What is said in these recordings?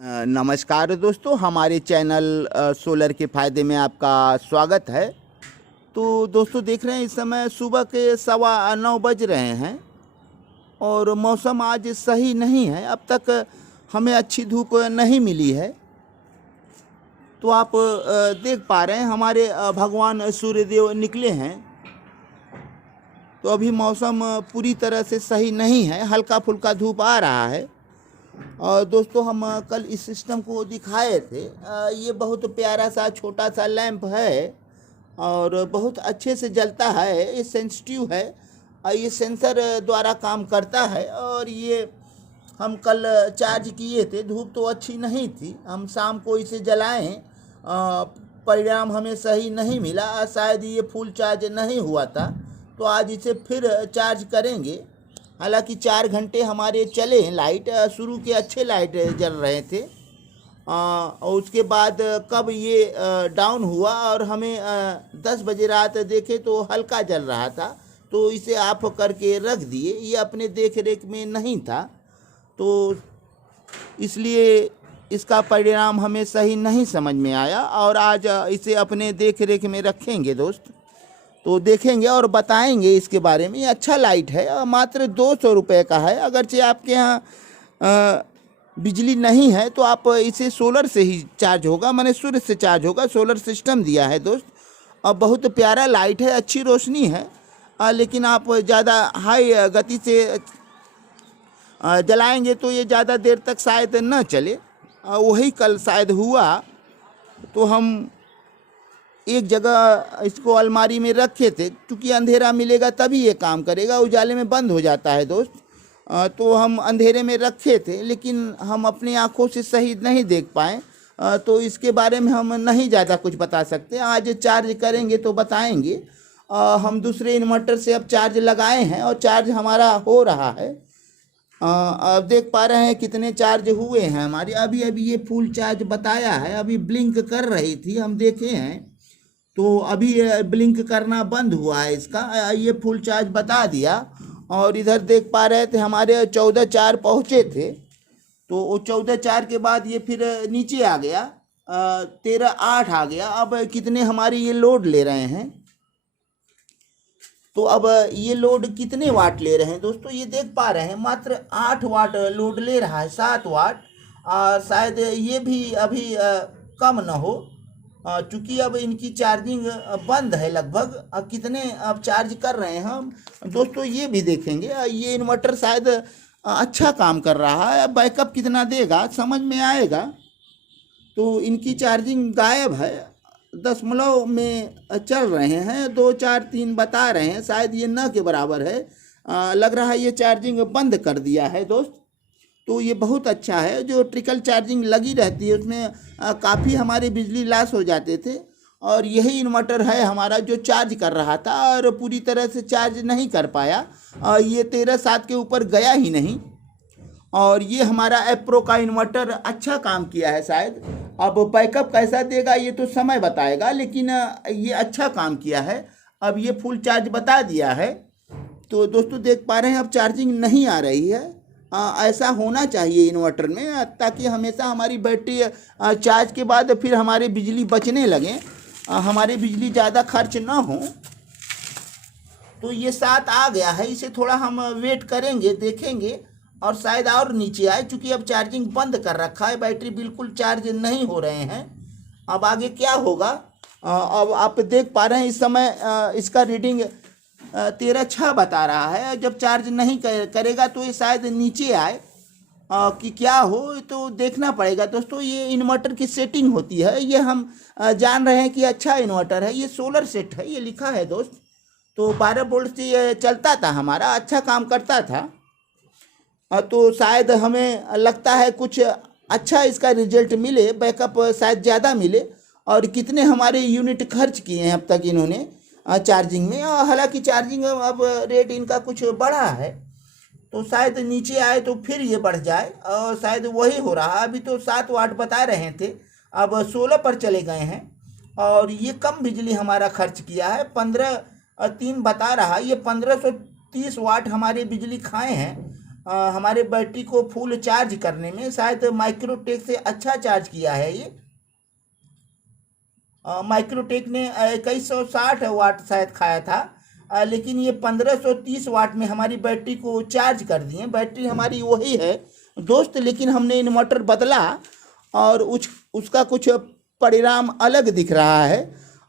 नमस्कार दोस्तों, हमारे चैनल सोलर के फ़ायदे में आपका स्वागत है। तो दोस्तों देख रहे हैं इस समय सुबह के 9:15 बज रहे हैं और मौसम आज सही नहीं है। अब तक हमें अच्छी धूप नहीं मिली है। तो आप देख पा रहे हैं हमारे भगवान सूर्यदेव निकले हैं। तो अभी मौसम पूरी तरह से सही नहीं है, हल्का फुल्का धूप आ रहा है। और दोस्तों हम कल इस सिस्टम को दिखाए थे। ये बहुत प्यारा सा छोटा सा लैंप है और बहुत अच्छे से जलता है। ये सेंसिटिव है, ये सेंसर द्वारा काम करता है। और ये हम कल चार्ज किए थे, धूप तो अच्छी नहीं थी। हम शाम को इसे जलाएं, परिणाम हमें सही नहीं मिला। शायद ये फुल चार्ज नहीं हुआ था, तो आज इसे फिर चार्ज करेंगे। हालांकि 4 घंटे हमारे चले लाइट, शुरू के अच्छे लाइट जल रहे थे। और उसके बाद कब ये डाउन हुआ और हमें 10 बजे रात देखे तो हल्का जल रहा था, तो इसे ऑफ करके रख दिए। ये अपने देख रेख में नहीं था, तो इसलिए इसका परिणाम हमें सही नहीं समझ में आया। और आज इसे अपने देख रेख में रखेंगे दोस्त, तो देखेंगे और बताएंगे इसके बारे में। ये अच्छा लाइट है और मात्र 200 रुपये का है। अगरचे आपके यहाँ बिजली नहीं है तो आप इसे सोलर से ही चार्ज होगा, माने सूर्य से चार्ज होगा। सोलर सिस्टम दिया है दोस्त, और बहुत प्यारा लाइट है, अच्छी रोशनी है। लेकिन आप ज़्यादा हाई गति से जलाएंगे तो ये ज़्यादा देर तक शायद न चले। वही कल शायद हुआ, तो हम एक जगह इसको अलमारी में रखे थे, क्योंकि अंधेरा मिलेगा तभी ये काम करेगा, उजाले में बंद हो जाता है दोस्त। तो हम अंधेरे में रखे थे, लेकिन हम अपनी आंखों से सही नहीं देख पाए। तो इसके बारे में हम नहीं ज़्यादा कुछ बता सकते। आज चार्ज करेंगे तो बताएंगे। हम दूसरे इन्वर्टर से अब चार्ज लगाए हैं और चार्ज हमारा हो रहा है। अब देख पा रहे हैं कितने चार्ज हुए हैं हमारे। अभी अभी ये फुल चार्ज बताया है, अभी ब्लिंक कर रही थी, हम देखे हैं। तो अभी ब्लिंक करना बंद हुआ है इसका, ये फुल चार्ज बता दिया। और इधर देख पा रहे थे हमारे 14:04 पहुँचे थे, तो वो 14:04 के बाद ये फिर नीचे आ गया, 13:08 आ गया। अब कितने हमारे ये लोड ले रहे हैं, तो अब ये लोड कितने वाट ले रहे हैं दोस्तों, ये देख पा रहे हैं मात्र 8 वाट लोड ले रहा है, 7 वाट। शायद ये भी अभी कम न हो, चूँकि अब इनकी चार्जिंग बंद है लगभग। कितने अब चार्ज कर रहे हैं हम दोस्तों ये भी देखेंगे। ये इन्वर्टर शायद अच्छा काम कर रहा है, बैकअप कितना देगा समझ में आएगा। तो इनकी चार्जिंग गायब है, 0.0 में चल रहे हैं, 2 4 3 बता रहे हैं, शायद ये न के बराबर है। लग रहा है ये चार्जिंग बंद कर दिया है दोस्त। तो ये बहुत अच्छा है, जो ट्रिकल चार्जिंग लगी रहती है उसमें काफ़ी हमारे बिजली लॉस हो जाते थे। और यही इन्वर्टर है हमारा जो चार्ज कर रहा था और पूरी तरह से चार्ज नहीं कर पाया। ये 13:07 के ऊपर गया ही नहीं। और ये हमारा एप्रो का इन्वर्टर अच्छा काम किया है शायद। अब बैकअप कैसा देगा ये तो समय बताएगा, लेकिन ये अच्छा काम किया है। अब ये फुल चार्ज बता दिया है। तो दोस्तों देख पा रहे हैं अब चार्जिंग नहीं आ रही है। ऐसा होना चाहिए इन्वर्टर में, ताकि हमेशा हमारी बैटरी चार्ज के बाद फिर हमारी बिजली बचने लगे, हमारी बिजली ज़्यादा खर्च ना हो। तो ये 7 आ गया है, इसे थोड़ा हम वेट करेंगे, देखेंगे और शायद और नीचे आए, क्योंकि अब चार्जिंग बंद कर रखा है, बैटरी बिल्कुल चार्ज नहीं हो रहे हैं। अब आगे क्या होगा, अब आप देख पा रहे हैं इस समय इसका रीडिंग 13:06 बता रहा है। जब चार्ज नहीं करेगा तो ये शायद नीचे आए कि क्या हो, तो देखना पड़ेगा दोस्तों। ये इन्वर्टर की सेटिंग होती है, ये हम जान रहे हैं कि अच्छा इन्वर्टर है, ये सोलर सेट है, ये लिखा है दोस्त। तो 12 वोल्ट से ये चलता था हमारा, अच्छा काम करता था। तो शायद हमें लगता है कुछ अच्छा इसका रिजल्ट मिले, बैकअप शायद ज़्यादा मिले। और कितने हमारे यूनिट खर्च किए हैं अब तक इन्होंने चार्जिंग में। हालांकि चार्जिंग अब रेट इनका कुछ बढ़ा है, तो शायद नीचे आए तो फिर ये बढ़ जाए, और शायद वही हो रहा। अभी तो 7 वाट बता रहे थे, अब 16 पर चले गए हैं। और ये कम बिजली हमारा खर्च किया है, 15.3 बता रहा, ये 1530 वाट हमारी बिजली खाए हैं। हमारे बैटरी को फुल चार्ज करने में शायद माइक्रोटेक से अच्छा चार्ज किया है ये। माइक्रोटेक ने 2160 वाट शायद खाया था, लेकिन ये 1530 वाट में हमारी बैटरी को चार्ज कर दिए। बैटरी हमारी वही है दोस्त, लेकिन हमने इन्वर्टर बदला और उसका कुछ परिणाम अलग दिख रहा है।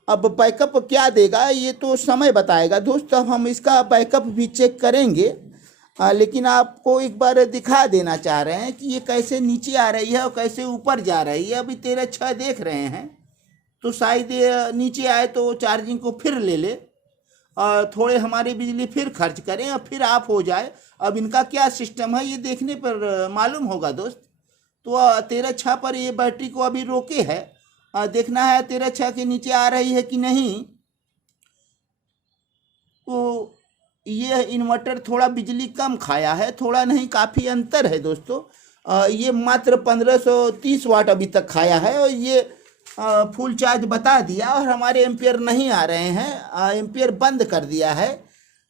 अब बैकअप क्या देगा ये तो समय बताएगा दोस्त। अब हम इसका बैकअप भी चेक करेंगे, लेकिन आपको एक बार दिखा देना चाह रहे हैं कि ये कैसे नीचे आ रही है और कैसे ऊपर जा रही है। अभी 13.6 देख रहे हैं, तो शायद ये नीचे आए तो चार्जिंग को फिर ले ले और थोड़े हमारी बिजली फिर खर्च करें और फिर ऑफ हो जाए। अब इनका क्या सिस्टम है ये देखने पर मालूम होगा दोस्त। तो 13.6 पर ये बैटरी को अभी रोके है, देखना है 13.6 के नीचे आ रही है कि नहीं। तो ये इन्वर्टर थोड़ा बिजली कम खाया है, थोड़ा नहीं काफ़ी अंतर है दोस्तों। ये मात्र 1530 वाट अभी तक खाया है और ये फुल चार्ज बता दिया और हमारे एम्पियर नहीं आ रहे हैं, एम्पियर बंद कर दिया है।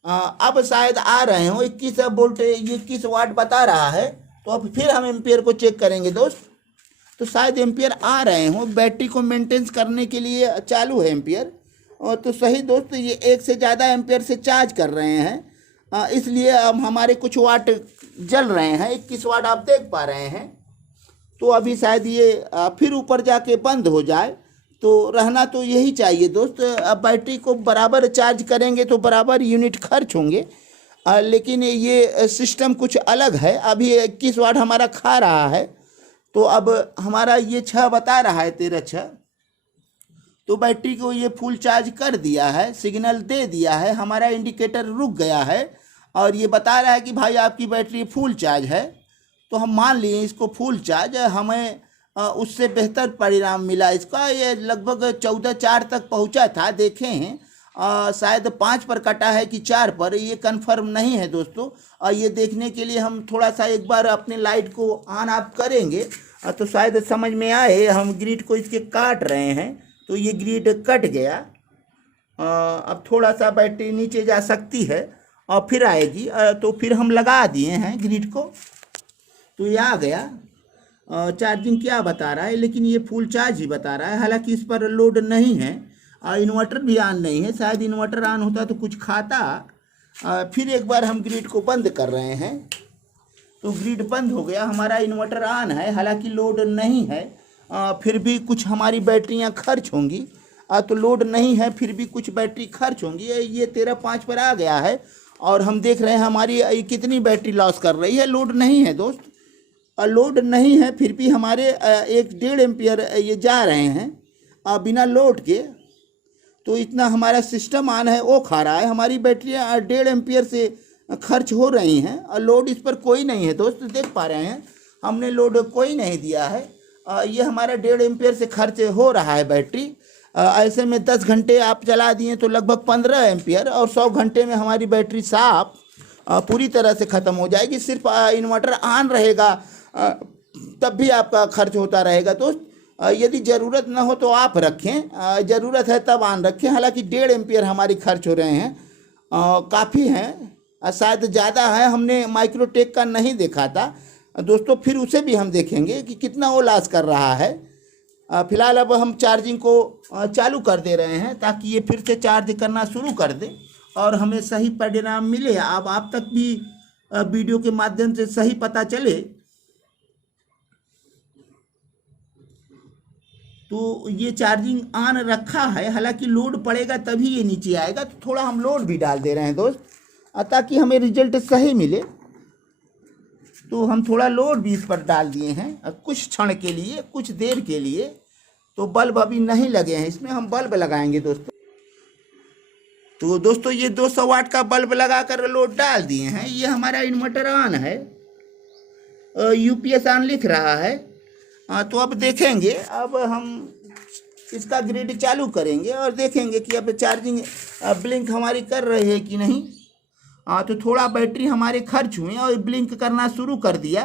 अब शायद आ रहे हो 21 वोल्ट 21 वाट बता रहा है, तो अब फिर हम एम्पियर को चेक करेंगे दोस्त। तो शायद एम्पियर आ रहे हो, बैटरी को मेंटेन करने के लिए चालू है एम्पियर। और तो सही दोस्त, ये एक से ज़्यादा एम्पियर से चार्ज कर रहे हैं, इसलिए अब हमारे कुछ वाट जल रहे हैं। 21 वाट आप देख पा रहे हैं। तो अभी शायद ये फिर ऊपर जाके बंद हो जाए, तो रहना तो यही चाहिए दोस्त। अब बैटरी को बराबर चार्ज करेंगे तो बराबर यूनिट खर्च होंगे, लेकिन ये सिस्टम कुछ अलग है। अभी 21 वाट हमारा खा रहा है, तो अब हमारा ये 6 बता रहा है 13.6, तो बैटरी को ये फुल चार्ज कर दिया है, सिग्नल दे दिया है, हमारा इंडिकेटर रुक गया है और ये बता रहा है कि भाई आपकी बैटरी फुल चार्ज है। तो हम मान लिए इसको फुल चार्ज। हमें उससे बेहतर परिणाम मिला इसका। ये लगभग 14.4 तक पहुंचा था, देखे हैं, शायद 5 पर कटा है कि 4 पर, ये कंफर्म नहीं है दोस्तों। ये देखने के लिए हम थोड़ा सा एक बार अपने लाइट को ऑन ऑफ करेंगे तो शायद समझ में आए। हम ग्रिड को इसके काट रहे हैं, तो ये ग्रिड कट गया। अब थोड़ा सा बैटरी नीचे जा सकती है और फिर आएगी, तो फिर हम लगा दिए हैं ग्रिड को, तो ये आ गया। चार्जिंग क्या बता रहा है, लेकिन ये फुल चार्ज ही बता रहा है। हालांकि इस पर लोड नहीं है, इन्वर्टर भी ऑन नहीं है। शायद इन्वर्टर ऑन होता तो कुछ खाता। फिर एक बार हम ग्रिड को बंद कर रहे हैं, तो ग्रिड बंद हो गया। हमारा इन्वर्टर ऑन है, हालांकि लोड नहीं है, फिर भी कुछ हमारी बैटरियां खर्च होंगी। तो लोड नहीं है फिर भी कुछ बैटरी खर्च होंगी। ये 13.5 पर आ गया है और हम देख रहे हैं हमारी कितनी बैटरी लॉस कर रही है। लोड नहीं है दोस्त, लोड नहीं है फिर भी हमारे 1-1.5 एम्पियर ये जा रहे हैं बिना लोड के। तो इतना हमारा सिस्टम ऑन है, वो खा रहा है। हमारी बैटरियाँ 1.5 एम्पियर से खर्च हो रही हैं और लोड इस पर कोई नहीं है दोस्त। देख पा रहे हैं हमने लोड कोई नहीं दिया है। ये हमारा 1.5 एम्पियर से खर्च हो रहा है बैटरी। ऐसे में 10 घंटे आप चला दिए तो लगभग 15 एम्पियर, और 100 घंटे में हमारी बैटरी साफ पूरी तरह से ख़त्म हो जाएगी। सिर्फ इन्वर्टर ऑन रहेगा तब भी आपका खर्च होता रहेगा दोस्त। यदि ज़रूरत ना हो तो आप रखें, ज़रूरत है तब ऑन रखें। हालांकि 1.5 एम्पियर हमारी खर्च हो रहे हैं, काफ़ी हैं, शायद ज़्यादा है। हमने माइक्रोटेक का नहीं देखा था दोस्तों, फिर उसे भी हम देखेंगे कि कितना वो लॉस कर रहा है। फिलहाल अब हम चार्जिंग को चालू कर दे रहे हैं ताकि ये फिर से चार्ज करना शुरू कर दे और हमें सही परिणाम मिले। अब आप तक भी वीडियो के माध्यम से सही पता चले। तो ये चार्जिंग ऑन रखा है, हालांकि लोड पड़ेगा तभी ये नीचे आएगा। तो थोड़ा हम लोड भी डाल दे रहे हैं दोस्त ताकि हमें रिजल्ट सही मिले। तो हम थोड़ा लोड भी इस पर डाल दिए हैं कुछ क्षण के लिए, कुछ देर के लिए। तो बल्ब अभी नहीं लगे हैं इसमें, हम बल्ब लगाएंगे दोस्तों। तो दोस्तों ये 200 वाट का बल्ब लगाकर लोड डाल दिए हैं। ये हमारा इन्वर्टर ऑन है, यूपीएस ऑन लिख रहा है। तो अब देखेंगे, अब हम इसका ग्रिड चालू करेंगे और देखेंगे कि अब चार्जिंग ब्लिंक हमारी कर रही है कि नहीं। तो थोड़ा बैटरी हमारे खर्च हुए और ब्लिंक करना शुरू कर दिया।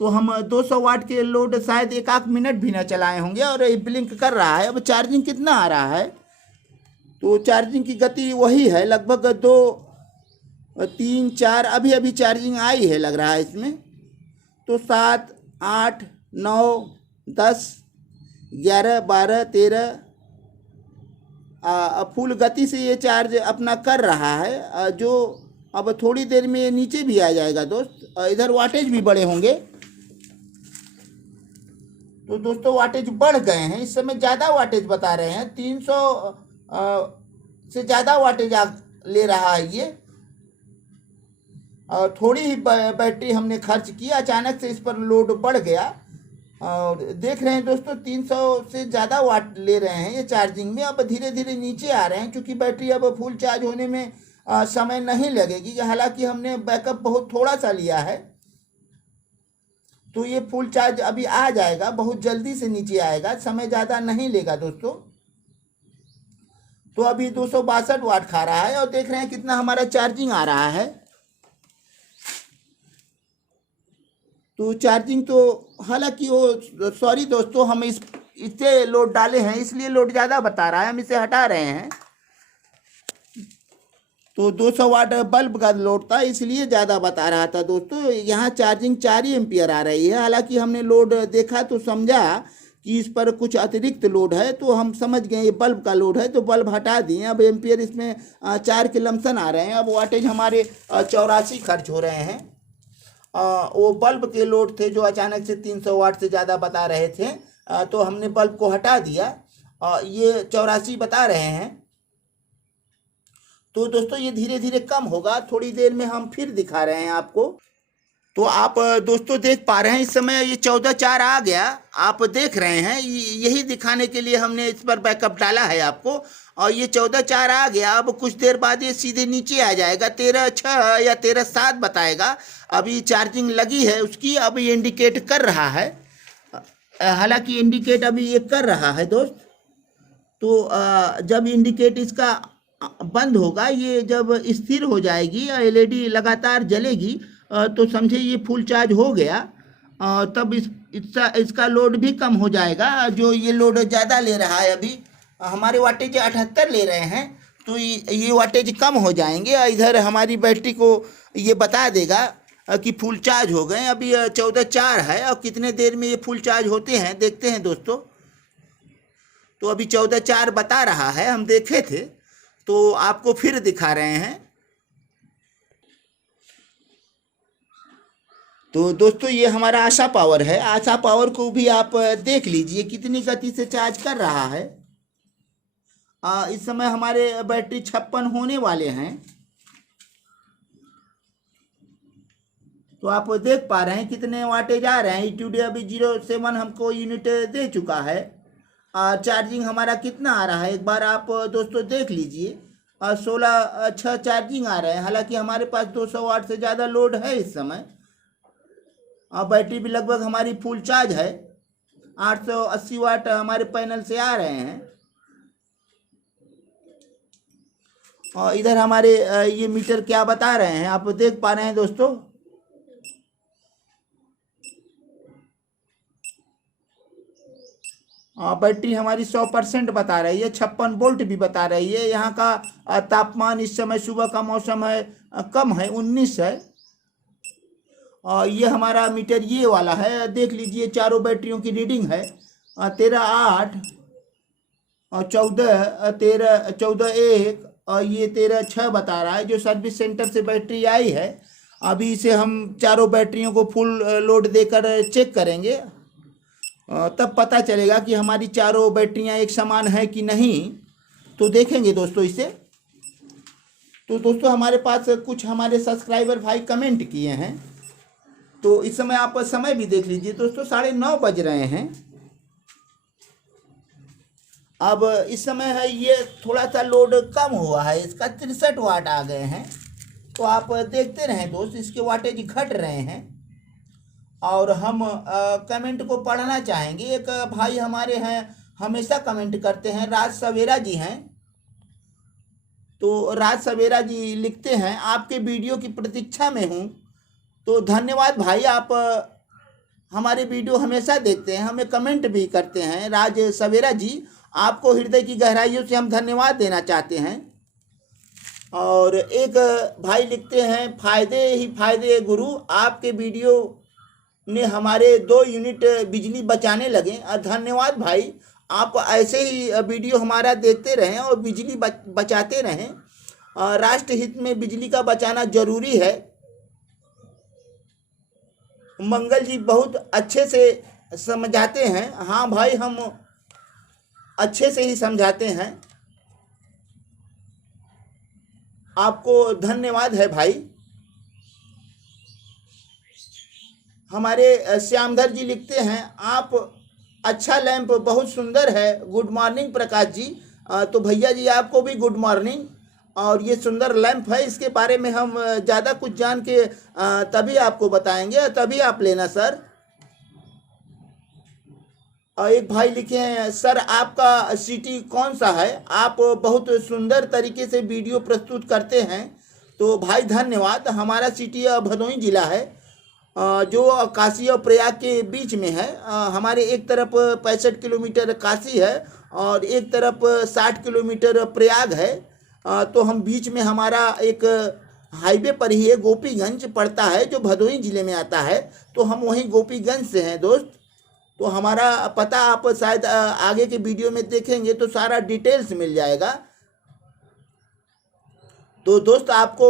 तो हम 200 वाट के लोड शायद 1-8 मिनट भी ना चलाए होंगे और ये ब्लिंक कर रहा है। अब चार्जिंग कितना आ रहा है, तो चार्जिंग की गति वही है, लगभग 3 4 अभी अभी चार्जिंग आई है लग रहा है इसमें। तो 7 8 9 10 11 12 13 फुल गति से ये चार्ज अपना कर रहा है। जो अब थोड़ी देर में ये नीचे भी आ जाएगा दोस्त। इधर वाटेज भी बड़े होंगे। तो दोस्तों वाटेज बढ़ गए हैं, इस समय ज़्यादा वाटेज बता रहे हैं। 300 से ज़्यादा वाटेज ले रहा है ये। थोड़ी ही बैटरी हमने खर्च की, अचानक से इस पर लोड बढ़ गया। और देख रहे हैं दोस्तों 300 से ज़्यादा वाट ले रहे हैं ये चार्जिंग में। अब धीरे धीरे नीचे आ रहे हैं क्योंकि बैटरी अब फुल चार्ज होने में समय नहीं लगेगी। हालांकि हमने बैकअप बहुत थोड़ा सा लिया है, तो ये फुल चार्ज अभी आ जाएगा, बहुत जल्दी से नीचे आएगा, समय ज़्यादा नहीं लेगा दोस्तों। तो अभी 262 वाट खा रहा है और देख रहे हैं कितना हमारा चार्जिंग आ रहा है। तो चार्जिंग तो हालांकि वो सॉरी दोस्तों, हम इससे लोड डाले हैं इसलिए लोड ज़्यादा बता रहा है, हम इसे हटा रहे हैं। तो 200 वाट बल्ब का लोड था इसलिए ज़्यादा बता रहा था दोस्तों। यहाँ चार्जिंग 4 ही एम्पियर आ रही है। हालांकि हमने लोड देखा तो समझा कि इस पर कुछ अतिरिक्त लोड है, तो हम समझ गए ये बल्ब का लोड है, तो बल्ब हटा दिए। अब एम्पियर इसमें 4 के लमसम आ रहे हैं। अब वाटेज हमारे 84 खर्च हो रहे हैं। वो बल्ब के लोड थे जो अचानक से 300 वाट से ज़्यादा बता रहे थे, तो हमने बल्ब को हटा दिया। ये 84 बता रहे हैं। तो दोस्तों ये धीरे धीरे कम होगा, थोड़ी देर में हम फिर दिखा रहे हैं आपको। तो आप दोस्तों देख पा रहे हैं इस समय ये 14.4 आ गया, आप देख रहे हैं। यही दिखाने के लिए हमने इस पर बैकअप डाला है आपको। और ये 14.4 आ गया। अब कुछ देर बाद ये सीधे नीचे आ जाएगा, 13.6 या 13.7 बताएगा। अभी चार्जिंग लगी है उसकी, अब ये इंडिकेट कर रहा है। हालांकि इंडिकेट अभी ये कर रहा है दोस्त। तो जब इंडिकेट इसका बंद होगा, ये जब स्थिर हो जाएगी, एलईडी लगातार जलेगी, तो समझे ये फुल चार्ज हो गया। तब इसका लोड भी कम हो जाएगा। जो ये लोड ज़्यादा ले रहा है, अभी हमारे वाटेज 78 ले रहे हैं, तो ये वाटेज कम हो जाएंगे। इधर हमारी बैटरी को ये बता देगा कि फुल चार्ज हो गए। अभी 14.4 है और कितने देर में ये फुल चार्ज होते हैं देखते हैं दोस्तों। तो अभी 14.4 बता रहा है, हम देखे थे, तो आपको फिर दिखा रहे हैं। तो दोस्तों ये हमारा आशा पावर है। आशा पावर को भी आप देख लीजिए कितनी गति से चार्ज कर रहा है। इस समय हमारे बैटरी 56 होने वाले हैं। तो आप देख पा रहे हैं कितने वाटेज आ रहे हैं। ETD अभी 07 हमको यूनिट दे चुका है। चार्जिंग हमारा कितना आ रहा है एक बार आप दोस्तों देख लीजिए। 16.6 चार्जिंग आ रहे हैं। हालांकि हमारे पास 200 वाट से ज़्यादा लोड है इस समय। बैटरी भी लगभग हमारी फुल चार्ज है। 880 वाट हमारे पैनल से आ रहे हैं। और इधर हमारे ये मीटर क्या बता रहे हैं आप देख पा रहे हैं दोस्तों। बैटरी हमारी 100% बता रही है। 56 वोल्ट भी बता रही है। यहाँ का तापमान इस समय सुबह का मौसम है कम है, 19 है। और ये हमारा मीटर ये वाला है, देख लीजिए चारों बैटरियों की रीडिंग है। 13.8 और 14.1 और ये 13.6 बता रहा है। जो सर्विस सेंटर से बैटरी आई है, अभी इसे हम चारों बैटरियों को फुल लोड देकर चेक करेंगे, तब पता चलेगा कि हमारी चारों बैटरियां एक समान है कि नहीं। तो देखेंगे दोस्तों इसे। तो दोस्तों हमारे पास कुछ हमारे सब्सक्राइबर भाई कमेंट किए हैं, तो इस समय आप समय भी देख लीजिए दोस्तों, 9:30 बज रहे हैं। अब इस समय है ये थोड़ा सा लोड कम हुआ है, इसका 63 वाट आ गए हैं। तो आप देखते रहें दोस्त, इसके वाटेज घट रहे हैं। और हम कमेंट को पढ़ना चाहेंगे। एक भाई हमारे हैं, हमेशा कमेंट करते हैं, राज सवेरा जी हैं। तो राज सवेरा जी लिखते हैं, आपके वीडियो की प्रतीक्षा में हूँ। तो धन्यवाद भाई, आप हमारे वीडियो हमेशा देखते हैं, हमें कमेंट भी करते हैं। राज सवेरा जी, आपको हृदय की गहराइयों से हम धन्यवाद देना चाहते हैं। और एक भाई लिखते हैं, फायदे ही फायदे गुरु, आपके वीडियो ने हमारे 2 यूनिट बिजली बचाने लगे। धन्यवाद भाई, आप ऐसे ही वीडियो हमारा देखते रहें और बिजली बचाते रहें। राष्ट्र हित में बिजली का बचाना जरूरी है। मंगल जी बहुत अच्छे से समझाते हैं। हाँ भाई, हम अच्छे से ही समझाते हैं। आपको धन्यवाद है भाई। हमारे श्यामधर जी लिखते हैं, आप अच्छा लैंप बहुत सुंदर है। Good morning Prakash ji. तो भैया जी आपको भी गुड मॉर्निंग। और ये सुंदर लैंप है, इसके बारे में हम ज़्यादा कुछ जान के तभी आपको बताएंगे, तभी आप लेना सर। और एक भाई लिखे हैं, सर आपका सिटी कौन सा है? आप बहुत सुंदर तरीके से वीडियो प्रस्तुत करते हैं। तो भाई धन्यवाद। हमारा सिटी भदोही जिला है, जो काशी और प्रयाग के बीच में है। हमारे एक तरफ 65 किलोमीटर काशी है और एक तरफ 60 किलोमीटर प्रयाग है। तो हम बीच में, हमारा एक हाईवे पर ही है, गोपीगंज पड़ता है, जो भदोही जिले में आता है। तो हम वहीं गोपीगंज से हैं दोस्त। तो हमारा पता आप शायद आगे के वीडियो में देखेंगे तो सारा डिटेल्स मिल जाएगा। तो दोस्त आपको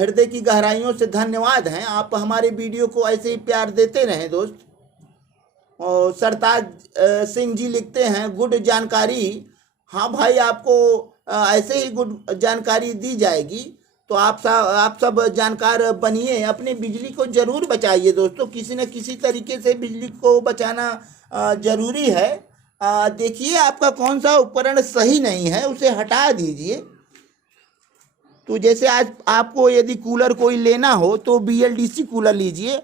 हृदय की गहराइयों से धन्यवाद हैं। आप हमारे वीडियो को ऐसे ही प्यार देते रहें दोस्त। और सरताज सिंह जी लिखते हैं, गुड जानकारी। हाँ भाई, आपको ऐसे ही गुड जानकारी दी जाएगी। तो आप सब जानकार बनिए, अपने बिजली को ज़रूर बचाइए दोस्तों। किसी न किसी तरीके से बिजली को बचाना ज़रूरी है। देखिए आपका कौन सा उपकरण सही नहीं है, उसे हटा दीजिए। तो जैसे आज आपको यदि कूलर कोई लेना हो तो BLDC कूलर लीजिए।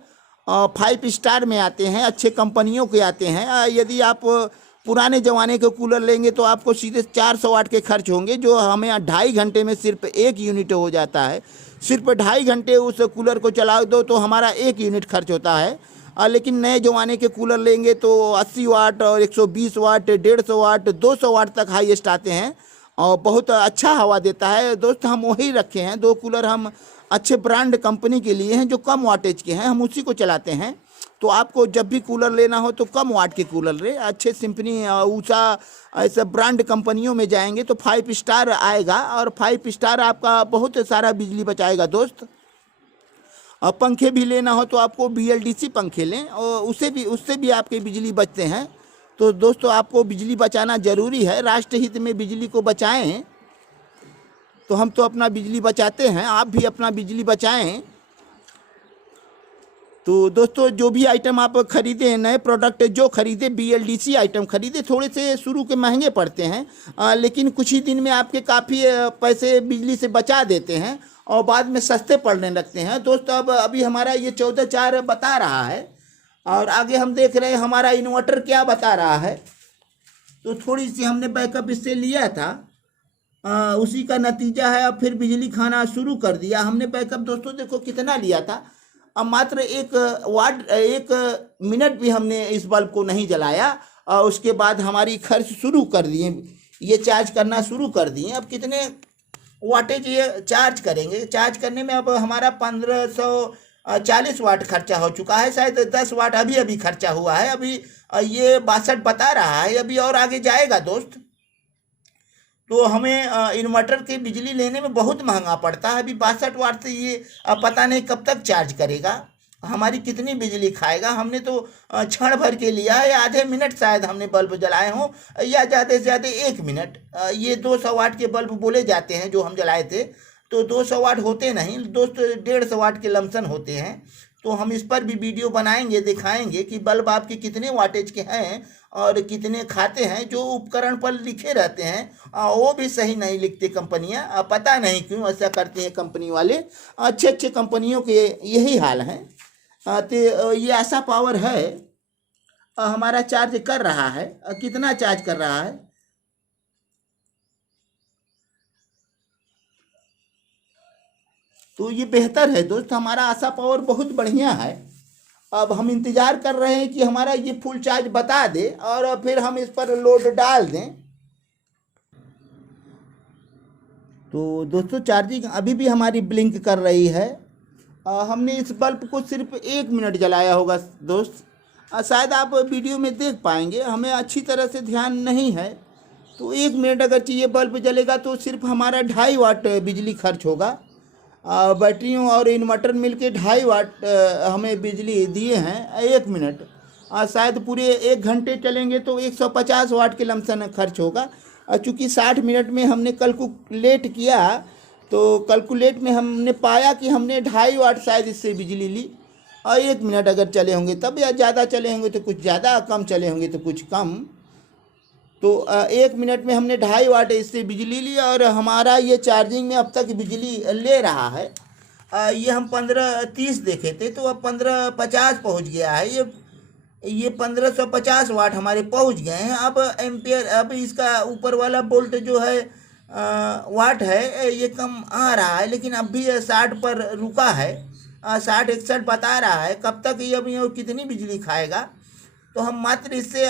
5 स्टार में आते हैं, अच्छे कंपनियों के आते हैं। यदि आप पुराने ज़माने के कूलर लेंगे तो आपको सीधे 400 वाट के खर्च होंगे, जो हमें 2.5 घंटे में सिर्फ 1 यूनिट हो जाता है। सिर्फ 2.5 घंटे उस कूलर को चला दो तो हमारा 1 यूनिट खर्च होता है। लेकिन नए ज़माने के कूलर लेंगे तो 80 वाट और 120 वाट, 150 वाट, 200 वाट तक हाईएस्ट आते हैं और बहुत अच्छा हवा देता है दोस्त। हम वही रखे हैं 2 कूलर, हम अच्छे ब्रांड कंपनी के लिए हैं, जो कम वाटेज के हैं, हम उसी को चलाते हैं। तो आपको जब भी कूलर लेना हो तो कम वाट के कूलर ले, अच्छे सिम्फनी, ऊषा, ऐसे ब्रांड कंपनियों में जाएंगे तो 5 स्टार आएगा और 5 स्टार आपका बहुत सारा बिजली बचाएगा दोस्त। और पंखे भी लेना हो तो आपको BLDC पंखे लें और उससे भी आपके बिजली बचते हैं। तो दोस्तों आपको बिजली बचाना ज़रूरी है, राष्ट्र हित में बिजली को बचाएं। तो हम तो अपना बिजली बचाते हैं, आप भी अपना बिजली बचाएं। तो दोस्तों जो भी आइटम आप खरीदें, नए प्रोडक्ट जो खरीदें, BLDC आइटम खरीदें। थोड़े से शुरू के महंगे पड़ते हैं, लेकिन कुछ ही दिन में आपके काफ़ी पैसे बिजली से बचा देते हैं और बाद में सस्ते पड़ने लगते हैं दोस्तों। अब अभी हमारा ये 14,400 बता रहा है और आगे हम देख रहे हैं हमारा इन्वर्टर क्या बता रहा है। तो थोड़ी सी हमने बैकअप इससे लिया था, उसी का नतीजा है। अब फिर बिजली खाना शुरू कर दिया हमने। बैकअप दोस्तों देखो कितना लिया था, अब मात्र 1 मिनट भी हमने इस बल्ब को नहीं जलाया और उसके बाद हमारी खर्च शुरू कर दिए, ये चार्ज करना शुरू कर दिए। अब कितने वाटेज ये चार्ज करेंगे? चार्ज करने में अब हमारा 1540 वाट खर्चा हो चुका है, शायद 10 वाट अभी अभी खर्चा हुआ है। अभी ये 62 बता रहा है, अभी और आगे जाएगा दोस्त। तो हमें इन्वर्टर की बिजली लेने में बहुत महंगा पड़ता है। अभी 62 वाट से ये पता नहीं कब तक चार्ज करेगा, हमारी कितनी बिजली खाएगा। हमने तो क्षण भर के लिया है, आधे मिनट शायद हमने बल्ब जलाए हों, या ज़्यादा से ज़्यादा 1 मिनट। ये 200 वाट के बल्ब बोले जाते हैं जो हम जलाए थे, तो 200 वाट होते नहीं दोस्त, 150 वाट के लमसम होते हैं। तो हम इस पर भी वीडियो बनाएंगे, दिखाएंगे कि बल्ब आपके कितने वाटेज के हैं और कितने खाते हैं। जो उपकरण पर लिखे रहते हैं वो भी सही नहीं लिखते कंपनियां, पता नहीं क्यों ऐसा करते हैं कंपनी वाले। अच्छे कंपनियों के यही हाल हैं। तो ये आशा पावर है, हमारा चार्ज कर रहा है। कितना चार्ज कर रहा है? तो ये बेहतर है दोस्त, हमारा आशा पावर बहुत बढ़िया है। अब हम इंतज़ार कर रहे हैं कि हमारा ये फुल चार्ज बता दे और फिर हम इस पर लोड डाल दें। तो दोस्तों चार्जिंग अभी भी हमारी ब्लिंक कर रही है। हमने इस बल्ब को सिर्फ 1 मिनट जलाया होगा दोस्त। शायद आप वीडियो में देख पाएंगे, हमें अच्छी तरह से ध्यान नहीं है। तो 1 मिनट अगर चाहिए बल्ब जलेगा तो सिर्फ हमारा 2.5 वाट बिजली खर्च होगा। बैटरियों और इन्वर्टर मिलके 2.5 वाट हमें बिजली दिए हैं 1 मिनट। शायद पूरे 1 घंटे चलेंगे तो 150 वाट के लमसम खर्च होगा। चूँकि 60 मिनट में हमने कैलकुलेट किया तो कैलकुलेट में हमने पाया कि हमने 2.5 वाट शायद इससे बिजली ली। और 1 मिनट अगर चले होंगे तब, या ज़्यादा चले होंगे तो कुछ ज़्यादा, कम चले होंगे तो कुछ कम। तो 1 मिनट में हमने 2.5 वाट इससे बिजली ली और हमारा ये चार्जिंग में अब तक बिजली ले रहा है। ये हम 1530 देखे थे तो अब 1550 पहुँच गया है। ये 1550 वाट हमारे पहुंच गए हैं। अब एम्पियर, अब इसका ऊपर वाला बोल्ट जो है वाट है ये कम आ रहा है, लेकिन अब भी 60 पर रुका है। 60-61 बता रहा है। कब तक ये अभी और कितनी बिजली खाएगा। तो हम मात्र इससे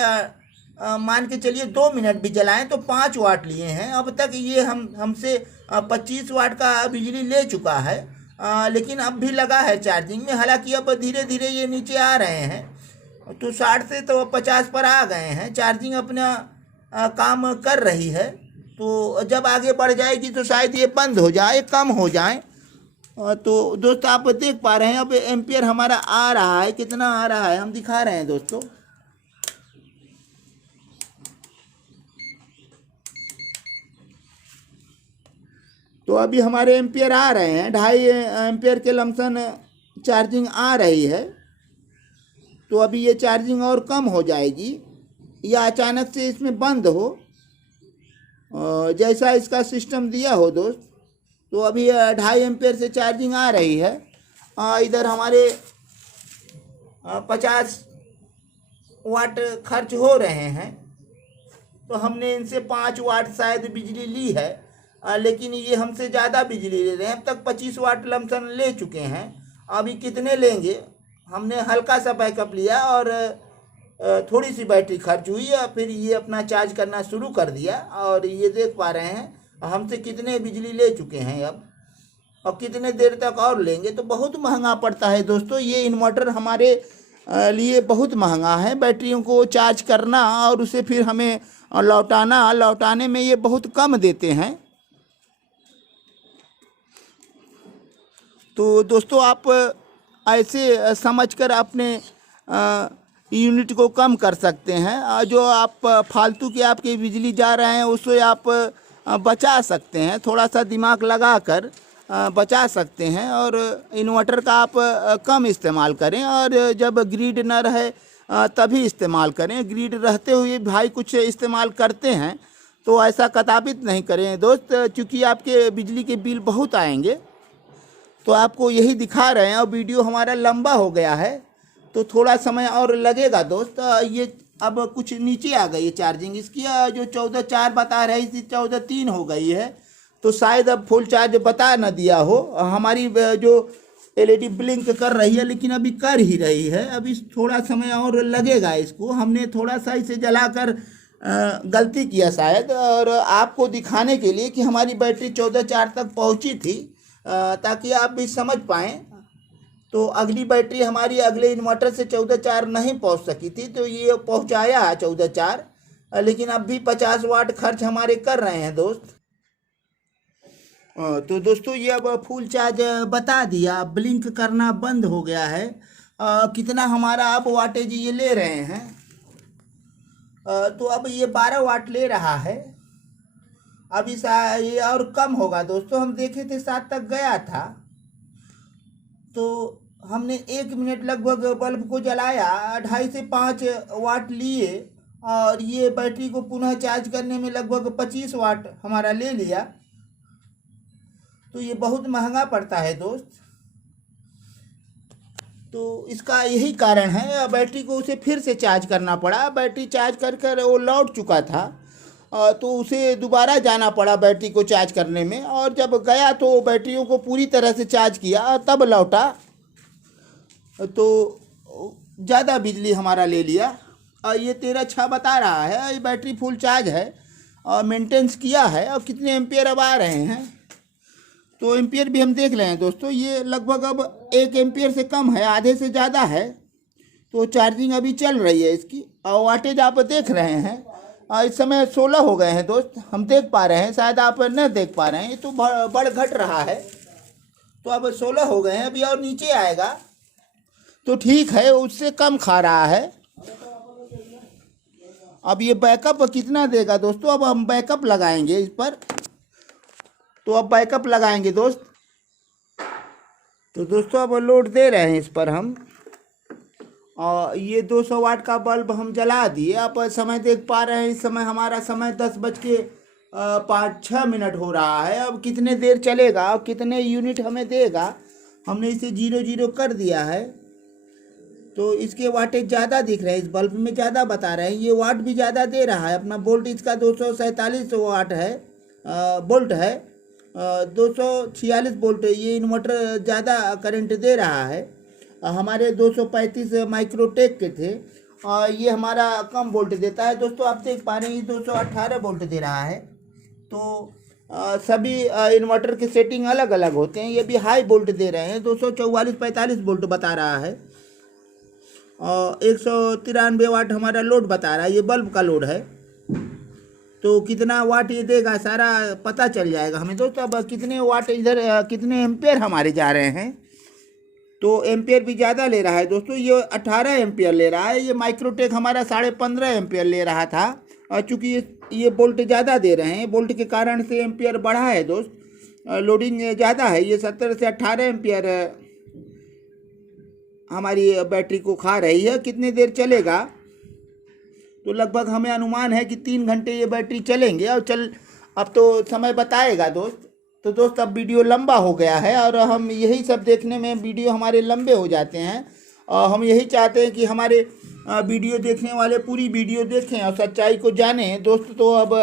मान के चलिए 2 मिनट भी जलाएं तो 5 वाट लिए हैं। अब तक ये हमसे 25 वाट का बिजली ले चुका है। लेकिन अब भी लगा है चार्जिंग में। हालांकि अब धीरे धीरे ये नीचे आ रहे हैं, तो 60 से तो 50 पर आ गए हैं। चार्जिंग अपना काम कर रही है। तो जब आगे बढ़ जाएगी तो शायद ये बंद हो जाए, कम हो जाए। तो दोस्त आप देख पा रहे हैं अब एम्पियर हमारा आ रहा है। कितना आ रहा है हम दिखा रहे हैं दोस्तों। तो अभी हमारे एम्पियर आ रहे हैं, 2.5 एम्पियर के लमसम चार्जिंग आ रही है। तो अभी ये चार्जिंग और कम हो जाएगी या अचानक से इसमें बंद हो, जैसा इसका सिस्टम दिया हो दोस्त। तो अभी 2.5 एम्पियर से चार्जिंग आ रही है। इधर हमारे 50 वाट खर्च हो रहे हैं। तो हमने इनसे 5 वाट शायद बिजली ली है, लेकिन ये हमसे ज़्यादा बिजली ले रहे हैं। अब तक 25 वाट लमसम ले चुके हैं। अभी कितने लेंगे। हमने हल्का सा बैकअप लिया और थोड़ी सी बैटरी खर्च हुई और फिर ये अपना चार्ज करना शुरू कर दिया। और ये देख पा रहे हैं हमसे कितने बिजली ले चुके हैं अब, और कितने देर तक और लेंगे। तो बहुत महंगा पड़ता है दोस्तों ये इन्वर्टर हमारे लिए बहुत महंगा है। बैटरियों को चार्ज करना और उसे फिर हमें लौटाने में ये बहुत कम देते हैं। तो दोस्तों आप ऐसे समझकर अपने यूनिट को कम कर सकते हैं। जो आप फालतू के आपके बिजली जा रहे हैं उससे आप बचा सकते हैं। थोड़ा सा दिमाग लगाकर बचा सकते हैं और इन्वर्टर का आप कम इस्तेमाल करें। और जब ग्रिड न रहे तभी इस्तेमाल करें। ग्रिड रहते हुए भाई कुछ इस्तेमाल करते हैं तो ऐसा कदापित नहीं करें दोस्त, क्योंकि आपके बिजली के बिल बहुत आएंगे। तो आपको यही दिखा रहे हैं। और वीडियो हमारा लंबा हो गया है तो थोड़ा समय और लगेगा दोस्त। ये अब कुछ नीचे आ गई है चार्जिंग इसकी। जो 14.4 बता रही थी 14.3 हो गई है। तो शायद अब फुल चार्ज बता न दिया हो। हमारी जो एलईडी ब्लिंक कर रही है लेकिन अभी कर ही रही है। अभी थोड़ा समय और लगेगा इसको। हमने थोड़ा सा इसे जलाकर गलती किया शायद, और आपको दिखाने के लिए कि हमारी बैटरी 14.4 तक पहुंची थी, ताकि आप भी समझ पाएँ। तो अगली बैटरी हमारी अगले इन्वर्टर से 14.4 नहीं पहुंच सकी थी, तो ये पहुंचाया है 14.4। लेकिन अब भी 50 वाट खर्च हमारे कर रहे हैं दोस्त। तो दोस्तों ये अब फुल चार्ज बता दिया, ब्लिंक करना बंद हो गया है। कितना हमारा अब वाटेज ये ले रहे हैं। तो अब ये 12 वाट ले रहा है। अभी ये और कम होगा दोस्तों। हम देखे थे 7 तक गया था। तो हमने 1 मिनट लगभग बल्ब को जलाया, 2.5 से 5 वाट लिए और ये बैटरी को पुनः चार्ज करने में लगभग 25 वाट हमारा ले लिया। तो ये बहुत महंगा पड़ता है दोस्त। तो इसका यही कारण है। बैटरी को उसे फिर से चार्ज करना पड़ा। बैटरी चार्ज कर कर वो लौट चुका था, तो उसे दोबारा जाना पड़ा बैटरी को चार्ज करने में। और जब गया तो बैटरियों को पूरी तरह से चार्ज किया तब लौटा, तो ज़्यादा बिजली हमारा ले लिया। और ये 13.6 बता रहा है। ये बैटरी फुल चार्ज है और मेंटेनेंस किया है। और कितने एम्पियर अब आ रहे हैं तो एम्पियर भी हम देख रहे हैं दोस्तों, ये लगभग अब 1 एम्पियर से कम है, आधे से ज़्यादा है। तो चार्जिंग अभी चल रही है इसकी, और वाटेज आप देख रहे हैं इस समय 16 हो गए हैं दोस्त, हम देख पा रहे हैं, शायद आप न देख पा रहे हैं, ये तो बढ़ घट रहा है। तो अब 16 हो गए हैं, अभी और नीचे आएगा तो ठीक है, उससे कम खा रहा है। अब ये बैकअप कितना देगा दोस्तों, अब हम बैकअप लगाएंगे इस पर। तो अब बैकअप लगाएंगे दोस्त। तो दोस्तों अब लोड दे रहे हैं इस पर हम, और ये 200 वाट का बल्ब हम जला दिए। आप समय देख पा रहे हैं, इस समय हमारा समय 10:05 हो रहा है। अब कितने देर चलेगा और कितने यूनिट हमें देगा, हमने इसे 0 कर दिया है। तो इसके वाटेज ज़्यादा दिख रहे हैं, इस बल्ब में ज़्यादा बता रहे हैं, ये वाट भी ज़्यादा दे रहा है। अपना वोल्ट इसका 247 वाट है, वोल्ट है, 246 वोल्ट। ये इन्वर्टर ज़्यादा करंट दे रहा है। हमारे 235 माइक्रोटेक के थे, और ये हमारा कम वोल्ट देता है दोस्तों। आप देख पा रहे हैं ये 218 वोल्ट दे रहा है। तो सभी इन्वर्टर के सेटिंग अलग अलग होते हैं। ये भी हाई वोल्ट दे रहे हैं, 244-45 वोल्ट बता रहा है, और 193 वाट हमारा लोड बता रहा है। ये बल्ब का लोड है, तो कितना वाट ये देगा सारा पता चल जाएगा हमें दोस्तों। अब कितने वाट इधर कितने एम्पियर हमारे जा रहे हैं, तो एम्पियर भी ज़्यादा ले रहा है दोस्तों। ये 18 एम्पियर ले रहा है, ये माइक्रोटेक हमारा 15.5 एम्पियर ले रहा था। और चूँकि ये वोल्ट ज़्यादा दे रहे हैं, वोल्ट के कारण से एम्पियर बढ़ा है दोस्त, लोडिंग ज़्यादा है। ये 17 से 18 एम्पियर हमारी बैटरी को खा रही है। कितनी देर चलेगा, तो लगभग हमें अनुमान है कि 3 घंटे ये बैटरी चलेंगे। और अब तो समय बताएगा दोस्त। तो दोस्त अब वीडियो लंबा हो गया है, और हम यही सब देखने में वीडियो हमारे लंबे हो जाते हैं, और हम यही चाहते हैं कि हमारे वीडियो देखने वाले पूरी वीडियो देखें और सच्चाई को जानें दोस्त। तो अब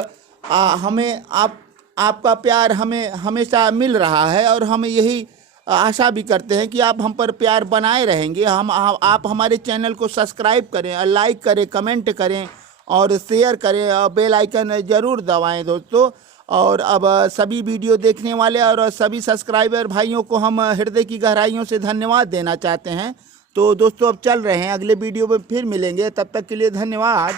हमें आपका प्यार हमें हमेशा मिल रहा है, और हम यही आशा भी करते हैं कि आप हम पर प्यार बनाए रहेंगे। आप हमारे चैनल को सब्सक्राइब करें, लाइक करें, कमेंट करें और शेयर करें, और बेल आइकन ज़रूर दबाएं दोस्तों। और अब सभी वीडियो देखने वाले और सभी सब्सक्राइबर भाइयों को हम हृदय की गहराइयों से धन्यवाद देना चाहते हैं। तो दोस्तों अब चल रहे हैं, अगले वीडियो में फिर मिलेंगे, तब तक के लिए धन्यवाद।